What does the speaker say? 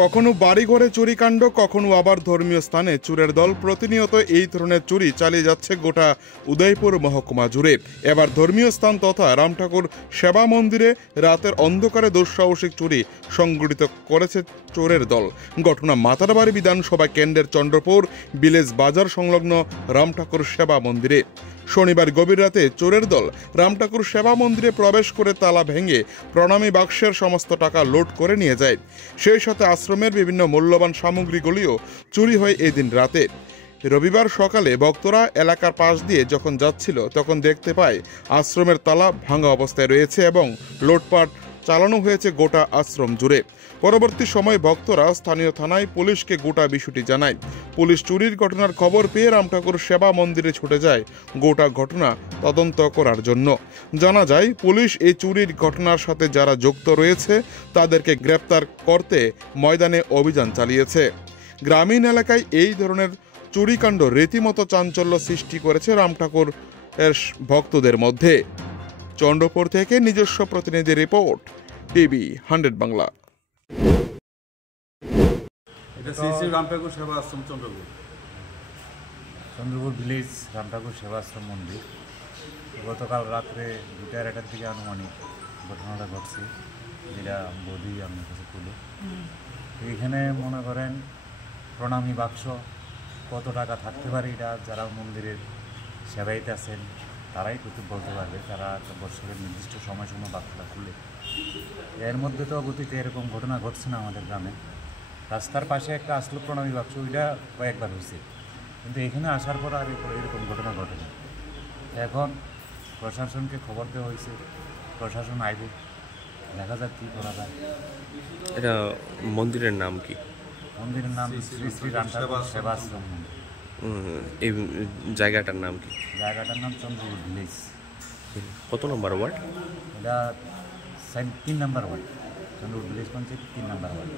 কখনো বাড়িঘরে চুরিকাণ্ড, কখনো আবার ধর্মীয় স্থানে চোরের দল। প্রতিনিয়ত এই ধরনের চুরি চালিয়ে যাচ্ছে গোটা উদয়পুর মহকুমা জুড়ে। এবার ধর্মীয় স্থান তথা রামঠাকুর সেবা মন্দিরে রাতের অন্ধকারে দুঃসাহসিক চুরি সংগঠিত করেছে চোরের দল। ঘটনা মাতারবাড়ি বিধানসভা কেন্দ্রের চন্দ্রপুর ভিলেজ বাজার সংলগ্ন রামঠাকুর সেবা মন্দিরে। শনিবার গভীর রাতে চোরের দল রামঠাকুর সেবা মন্দিরে প্রবেশ করে তালা ভেঙে প্রণামী বাক্সের সমস্ত টাকা লুট করে নিয়ে যায়। সেই সাথে আশ্রমের বিভিন্ন মূল্যবান সামগ্রীগুলিও চুরি হয় এদিন রাতে। রবিবার সকালে ভক্তরা এলাকার পাশ দিয়ে যখন যাচ্ছিল তখন দেখতে পায় আশ্রমের তালা ভাঙা অবস্থায় রয়েছে এবং লুটপাট চালানো হয়েছে গোটা আশ্রম জুড়ে। পরবর্তী সময়ে ভক্তরা স্থানীয় থানায় পুলিশকে গোটা বিষয়টি জানায়। পুলিশ চুরির ঘটনার খবর পেয়ে রামঠাকুর সেবা মন্দিরে ছুটে যায় গোটা ঘটনা তদন্ত করার জন্য। জানা যায় পুলিশ এই চুরির ঘটনার সাথে যারা যুক্ত রয়েছে তাদেরকে গ্রেপ্তার করতে ময়দানে অভিযান চালিয়েছে। গ্রামীণ এলাকায় এই ধরনের চুরিকাণ্ড রীতিমতো চাঞ্চল্য সৃষ্টি করেছে রামঠাকুর এর ভক্তদের মধ্যে। চন্দ্রপুর থেকে নিজস্ব প্রতিনিধি রিপোর্ট, টিভি 100 বাংলা। এটা শ্রী শ্রী রামঠাকুর সেবা আশ্রম চন্দ্রপুর ভিলেজ রামঠাকুর সেবাশ্রম মন্দির। গতকাল রাত্রে 2:30টার দিকে আনুমানিক ঘটনাটা ঘটছে, যেটা বৌদি আমার কাছে তুলে। এইখানে মনে করেন প্রণামী বাক্স কত টাকা থাকতে পারে, এটা যারা মন্দিরের সেবাইতে আছেন তারাই কিন্তু বলতে পারবে। তারা একটা বছরের নির্দিষ্ট সময় বাক্সটা খুলে, এর মধ্যে তো গতিতে এরকম ঘটনা ঘটছে না আমাদের গ্রামে। রাস্তার পাশে একটা আসলো প্রণামী বাক্স, ওইটা কয়েকবার হয়েছে, কিন্তু এখানে আসার পর আর এরকম ঘটনা ঘটে না। এখন প্রশাসনকে খবর দেওয়া হয়েছে, প্রশাসন আইবে, দেখা যাক কী করা যায়। এটা মন্দিরের নাম কি? মন্দিরের নাম শ্রী শ্রী রামঠাকুর সেবাশ্রম মন্দির। এই জায়গাটার নাম কি? জায়গাটার নাম চন্দ্রপুর ভিলেজ। কত নম্বর ওয়ার্ড? এটা 3 নম্বর ওয়ার্ড, চন্দ্রপুর ভিলেজ পঞ্চায়েত 3 নম্বর ওয়ার্ড।